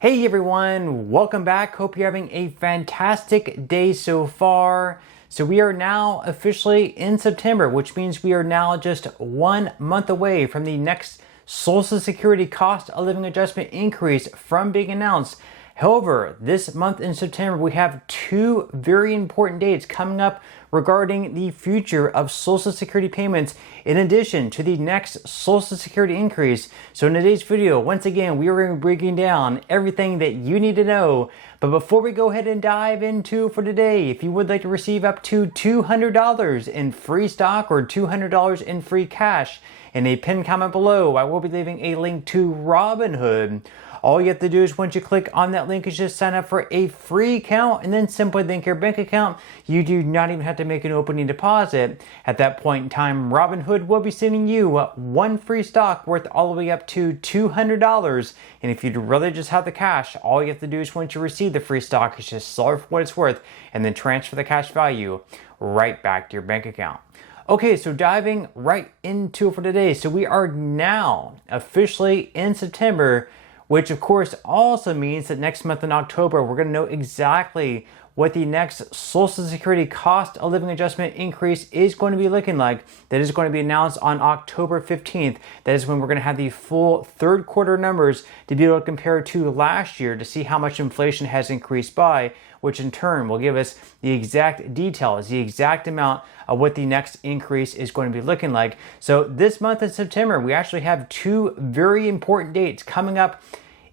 Hey everyone, welcome back. Hope you're having a fantastic day so far. So we are now officially in September, which means we are now just 1 month away from the next Social Security cost of living adjustment increase from being announced. However, this month in September, we have two very important dates coming up regarding the future of Social Security payments in addition to the next Social Security increase. So in today's video, once again, we are going to be breaking down everything that you need to know. But before we go ahead and dive into for today, if you would like to receive up to $200 in free stock or $200 in free cash, in a pinned comment below, I will be leaving a link to Robinhood. All you have to do is once you click on that link is just sign up for a free account and then simply link your bank account. You do not even have to make an opening deposit. At that point in time, Robinhood will be sending you one free stock worth all the way up to $200. And if you'd rather just have the cash, all you have to do is once you receive the free stock is just sell it for what it's worth and then transfer the cash value right back to your bank account. Okay, so diving right into it for today. So we are now officially in September, which of course also means that next month in October, we're going to know exactly what the next Social Security cost of living adjustment increase is going to be looking like. That is going to be announced on October 15th. That is when we're going to have the full third quarter numbers to be able to compare to last year to see how much inflation has increased by, which in turn will give us the exact details, the exact amount of what the next increase is going to be looking like. So this month in September, we actually have two very important dates coming up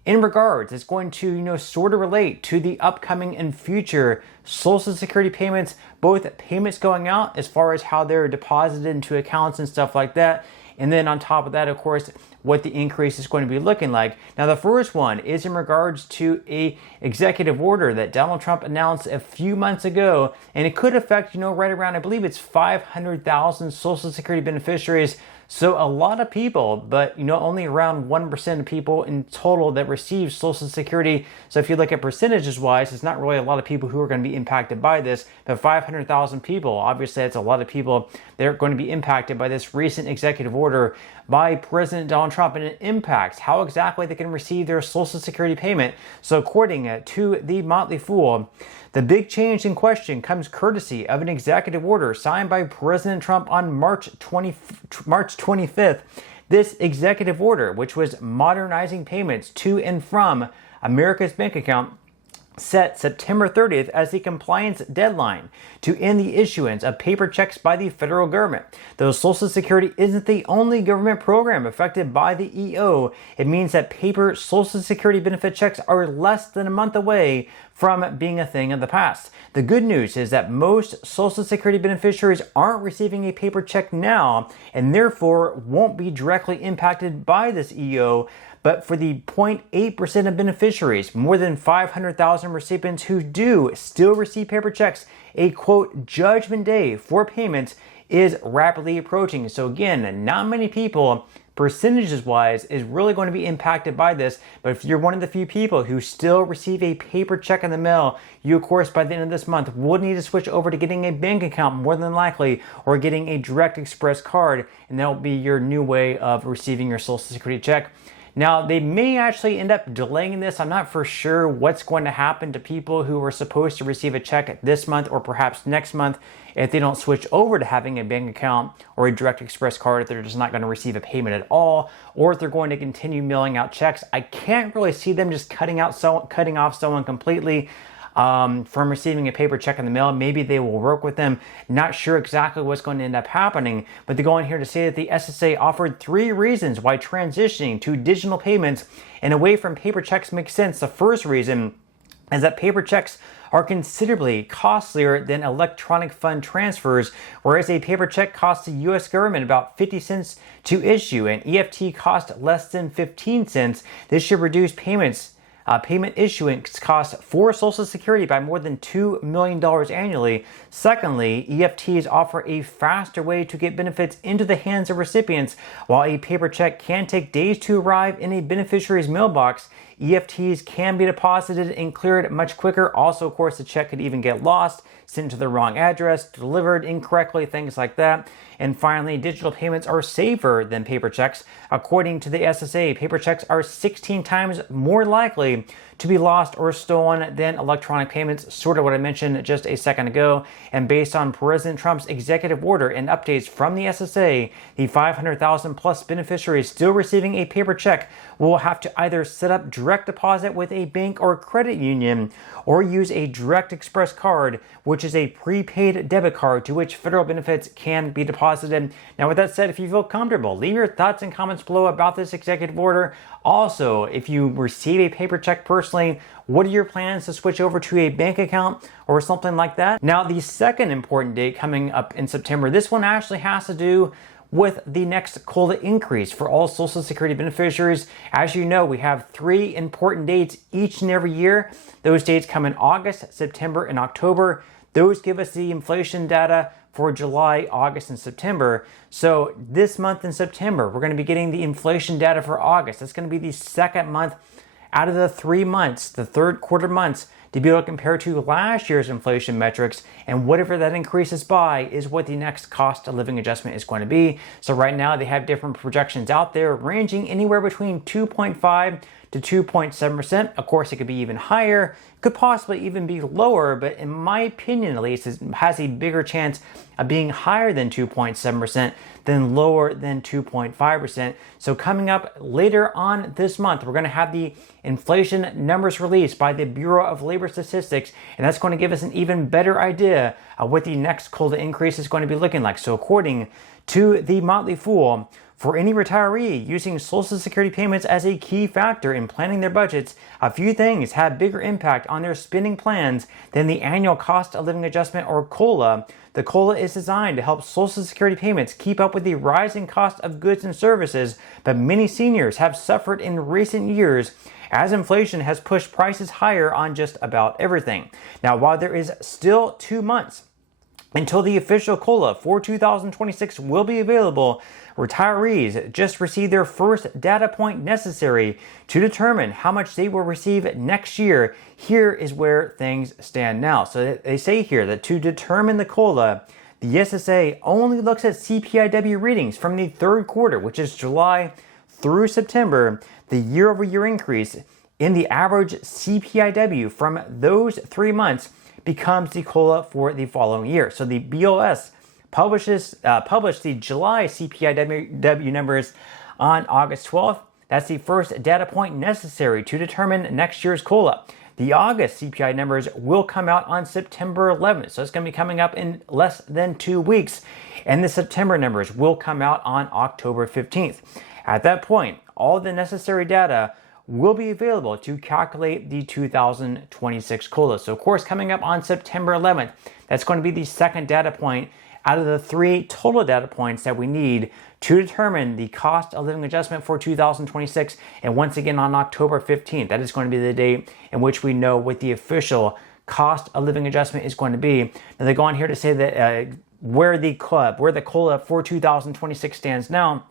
in regards. It's going to, sort of relate to the upcoming and future Social Security payments, both payments going out as far as how they're deposited into accounts and stuff like that. And then on top of that, of course, what the increase is going to be looking like. Now, the first one is in regards to a executive order that Donald Trump announced a few months ago, and it could affect, right around, I believe it's 500,000 Social Security beneficiaries. So a lot of people, but only around 1% of people in total that receive Social Security. So if you look at percentages wise, it's not really a lot of people who are going to be impacted by this, but 500,000 people, obviously that's a lot of people that are going to be impacted by this recent executive order by President Donald Trump, and it impacts how exactly they can receive their Social Security payment. So according to the Motley Fool, the big change in question comes courtesy of an executive order signed by President Trump on March 25th. This executive order, which was modernizing payments to and from America's bank account, set September 30th as the compliance deadline to end the issuance of paper checks by the federal government. Though Social Security isn't the only government program affected by the EO, it means that paper Social Security benefit checks are less than a month away from being a thing of the past. The good news is that most Social Security beneficiaries aren't receiving a paper check now and therefore won't be directly impacted by this EO. But for the 0.8% of beneficiaries, more than 500,000 recipients who do still receive paper checks, a quote, judgment day for payments is rapidly approaching. So again, not many people, percentages wise, is really going to be impacted by this. But if you're one of the few people who still receive a paper check in the mail, you of course by the end of this month will need to switch over to getting a bank account more than likely, or getting a direct express card, and that will be your new way of receiving your Social Security check. Now, they may actually end up delaying this. I'm not for sure what's going to happen to people who were supposed to receive a check this month or perhaps next month if they don't switch over to having a bank account or a direct express card, if they're just not going to receive a payment at all, or if they're going to continue mailing out checks. I can't really see them just cutting off someone completely from receiving a paper check in the mail. Maybe they will work with them. Not sure exactly what's going to end up happening, but they go on here to say that the SSA offered 3 reasons why transitioning to digital payments and away from paper checks makes sense. The first reason is that paper checks are considerably costlier than electronic fund transfers, whereas a paper check costs the U.S. government about 50 cents to issue and EFT costs less than 15 cents. This should reduce payment issuance costs for Social Security by more than $2 million annually. Secondly, EFTs offer a faster way to get benefits into the hands of recipients. While a paper check can take days to arrive in a beneficiary's mailbox, EFTs can be deposited and cleared much quicker. Also, of course, the check could even get lost, sent to the wrong address, delivered incorrectly, things like that. And finally, digital payments are safer than paper checks. According to the SSA, paper checks are 16 times more likely to be lost or stolen than electronic payments, sort of what I mentioned just a second ago. And based on President Trump's executive order and updates from the SSA, the 500,000 plus beneficiaries still receiving a paper check will have to either set up direct deposit with a bank or credit union or use a Direct Express card, which is a prepaid debit card to which federal benefits can be deposited. Now, with that said, if you feel comfortable, leave your thoughts and comments below about this executive order. Also, if you receive a paper check personally, what are your plans to switch over to a bank account or something like that? Now, the second important date coming up in September, this one actually has to do with the next COLA increase for all Social Security beneficiaries. As you know, we have 3 important dates each and every year. Those dates come in August, September, and October. Those give us the inflation data for July, August, and September. So this month in September, we're going to be getting the inflation data for August. That's going to be the second month out of the 3 months, the third quarter months, to be able to compare to last year's inflation metrics, and whatever that increases by is what the next cost of living adjustment is going to be. So right now they have different projections out there ranging anywhere between 2.5 to 2.7%. Of course, it could be even higher, could possibly even be lower, but in my opinion, at least, it has a bigger chance of being higher than 2.7% than lower than 2.5%. So coming up later on this month, we're going to have the inflation numbers released by the Bureau of Labor Statistics, and that's going to give us an even better idea of what the next COLA increase is going to be looking like. So according to the Motley Fool, for any retiree using Social Security payments as a key factor in planning their budgets, a few things have bigger impact on their spending plans than the annual cost of living adjustment, or COLA. The COLA is designed to help Social Security payments keep up with the rising cost of goods and services, but many seniors have suffered in recent years as inflation has pushed prices higher on just about everything. Now, while there is still 2 months until the official COLA for 2026 will be available, retirees just received their first data point necessary to determine how much they will receive next year. Here is where things stand now. So they say here that to determine the COLA, the SSA only looks at CPIW readings from the third quarter, which is July through September. The year-over-year increase in the average CPIW from those 3 months becomes the COLA for the following year. So the BLS published the July CPIW numbers on August 12th. That's the first data point necessary to determine next year's COLA. The August CPI numbers will come out on September 11th, so it's going to be coming up in less than 2 weeks. And the September numbers will come out on October 15th. At that point, all the necessary data will be available to calculate the 2026 COLA. So of course, coming up on September 11th, that's going to be the second data point out of the 3 total data points that we need to determine the cost of living adjustment for 2026. And once again, on October 15th, that is going to be the date in which we know what the official cost of living adjustment is going to be. Now they go on here to say that where the COLA for 2026 stands now.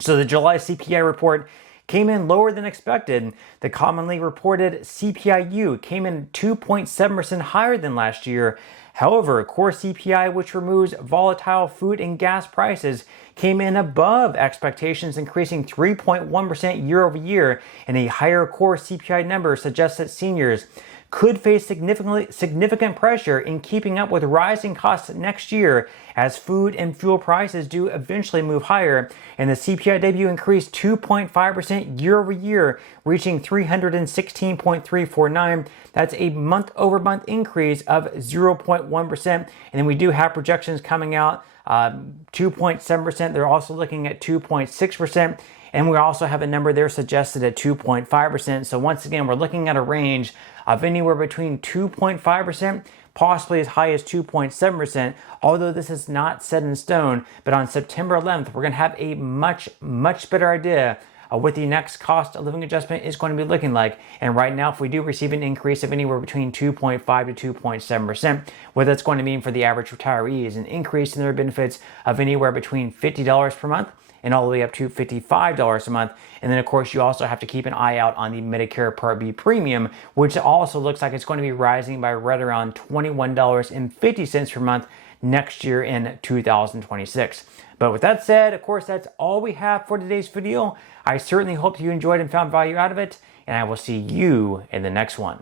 So the July CPI report came in lower than expected. The commonly reported CPIU came in 2.7% higher than last year. However, core CPI, which removes volatile food and gas prices, came in above expectations, increasing 3.1% year over year, and a higher core CPI number suggests that seniors could face significant pressure in keeping up with rising costs next year as food and fuel prices do eventually move higher. And the CPIW increased 2.5% year over year, reaching 316.349. That's a month over month increase of 0.1%. And then we do have projections coming out 2.7%. They're also looking at 2.6%. And we also have a number there suggested at 2.5%. So once again, we're looking at a range of anywhere between 2.5%, possibly as high as 2.7%, although this is not set in stone. But on September 11th, we're going to have a much better idea of what the next cost of living adjustment is going to be looking like. And right now, if we do receive an increase of anywhere between 2.5 to 2.7%, what that's going to mean for the average retiree is an increase in their benefits of anywhere between $50 per month and all the way up to $55 a month. And then of course, you also have to keep an eye out on the Medicare Part B premium, which also looks like it's going to be rising by right around $21.50 per month next year in 2026. But with that said, of course, that's all we have for today's video. I certainly hope you enjoyed and found value out of it. and I will see you in the next one.